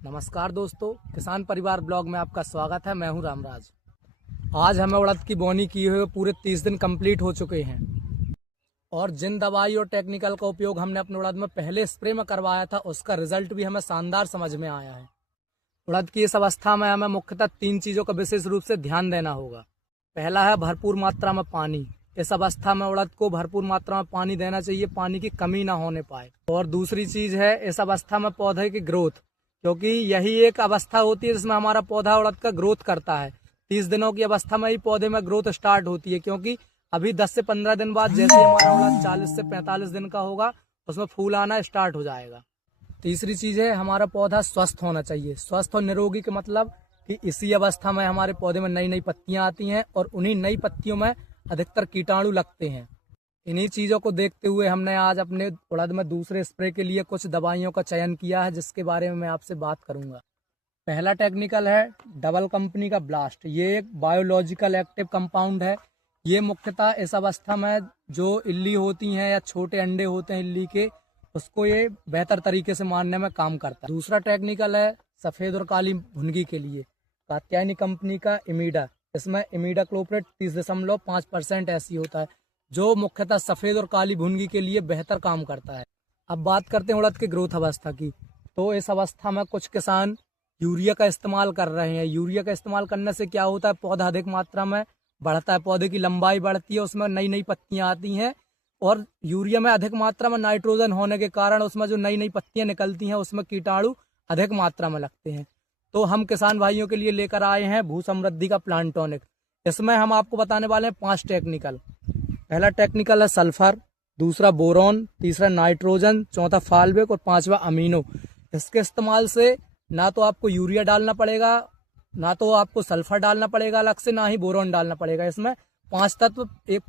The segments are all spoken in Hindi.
नमस्कार दोस्तों, किसान परिवार ब्लॉग में आपका स्वागत है। मैं हूं रामराज। आज हमें उड़द की बोनी किए हुए पूरे 30 दिन कंप्लीट हो चुके हैं और जिन दवाई और टेक्निकल का उपयोग हमने अपने उड़द में पहले स्प्रे में करवाया था, उसका रिजल्ट भी हमें शानदार समझ में आया है। उड़द की इस अवस्था में हमें मुख्यतः 3 चीज़ों का विशेष रूप से ध्यान देना होगा। पहला है भरपूर मात्रा में पानी। इस अवस्था में उड़द को भरपूर मात्रा में पानी देना चाहिए, पानी की कमी ना होने पाए। और दूसरी चीज़ है इस अवस्था में पौधे की ग्रोथ, क्योंकि यही एक अवस्था होती है जिसमें हमारा पौधा उड़द का ग्रोथ करता है। 30 दिनों की अवस्था में ही पौधे में ग्रोथ स्टार्ट होती है, क्योंकि अभी 10 से 15 दिन बाद जैसे हमारा उड़द 40 से 45 दिन का होगा, उसमें फूल आना स्टार्ट हो जाएगा। तीसरी चीज़ है हमारा पौधा स्वस्थ होना चाहिए। स्वस्थ और निरोगी का मतलब कि इसी अवस्था में हमारे पौधे में नई नई पत्तियां आती हैं और उन्हीं नई पत्तियों में अधिकतर कीटाणु लगते हैं। इन्हीं चीज़ों को देखते हुए हमने आज अपने उड़द में दूसरे स्प्रे के लिए कुछ दवाइयों का चयन किया है, जिसके बारे में मैं आपसे बात करूंगा। पहला टेक्निकल है डबल कंपनी का ब्लास्ट। ये एक बायोलॉजिकल एक्टिव कंपाउंड है। ये मुख्यतः इस अवस्था में जो इल्ली होती हैं या छोटे अंडे होते हैं इल्ली के, उसको ये बेहतर तरीके से मारने में काम करता है। दूसरा टेक्निकल है सफ़ेद और काली भुनगी के लिए, कात्यायनी कंपनी का इमीडा। इसमें इमीडा क्लोप्रेट 30.5% ऐसी होता है, जो मुख्यतः सफ़ेद और काली भुनगी के लिए बेहतर काम करता है। अब बात करते हैं उड़द की ग्रोथ अवस्था की। तो इस अवस्था में कुछ किसान यूरिया का इस्तेमाल कर रहे हैं। यूरिया का इस्तेमाल करने से क्या होता है, पौधा अधिक मात्रा में बढ़ता है, पौधे की लंबाई बढ़ती है, उसमें नई नई पत्तियां आती हैं। और यूरिया में अधिक मात्रा में नाइट्रोजन होने के कारण उसमें जो नई नई पत्तियां निकलती हैं, उसमें कीटाणु अधिक मात्रा में लगते हैं। तो हम किसान भाइयों के लिए लेकर आए हैं भू समृद्धि का प्लांट टॉनिक। इसमें हम आपको बताने वाले हैं 5 टेक्निकल। पहला टेक्निकल है सल्फर, दूसरा बोरॉन, तीसरा नाइट्रोजन, चौथा फाल्वेक और 5वां अमीनो। इसके इस्तेमाल से ना तो आपको यूरिया डालना पड़ेगा, ना तो आपको सल्फर डालना पड़ेगा अलग से, ना ही बोरॉन डालना पड़ेगा। इसमें 5 तत्व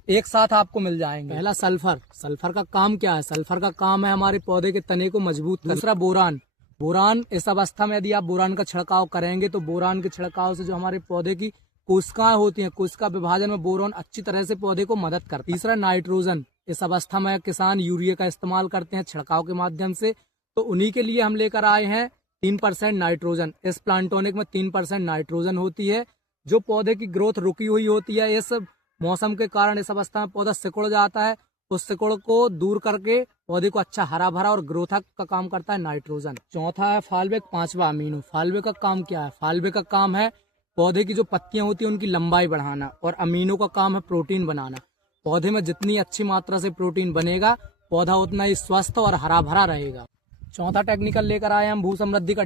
एक साथ आपको मिल जाएंगे। पहला सल्फर। सल्फर का काम क्या है? सल्फर का काम है हमारे पौधे के तने को मजबूत करना। दूसरा बोरान। बोरान इस अवस्था में यदि आप बोरान का छिड़काव करेंगे तो बोरान के छिड़काव से जो हमारे पौधे की कोशिकाएं होती हैं, कोशिका विभाजन में बोरॉन अच्छी तरह से पौधे को मदद करता है। तीसरा नाइट्रोजन। इस अवस्था में किसान यूरिया का इस्तेमाल करते हैं छिड़काव के माध्यम से, तो उन्हीं के लिए हम लेकर आए हैं 3% नाइट्रोजन। इस प्लांटोनिक में 3% नाइट्रोजन होती है। जो पौधे की ग्रोथ रुकी हुई होती है, इस मौसम के कारण इस अवस्था में पौधा सिकुड़ जाता है, उस सिकुड़ को दूर करके पौधे को अच्छा हरा भरा और ग्रोथ का काम करता है नाइट्रोजन। चौथा है फाल्वेक, 5वां अमीनो। फाल्वेक का काम क्या है? फाल्वेक का काम है पौधे की जो पत्तियां होती हैं उनकी लंबाई बढ़ाना, और अमीनो का काम है प्रोटीन बनाना। पौधे में जितनी अच्छी मात्रा से प्रोटीन बनेगा, पौधा उतना ही स्वस्थ और हरा भरा रहेगा। चौथा टेक्निकल लेकर आए हम भू समृद्धि का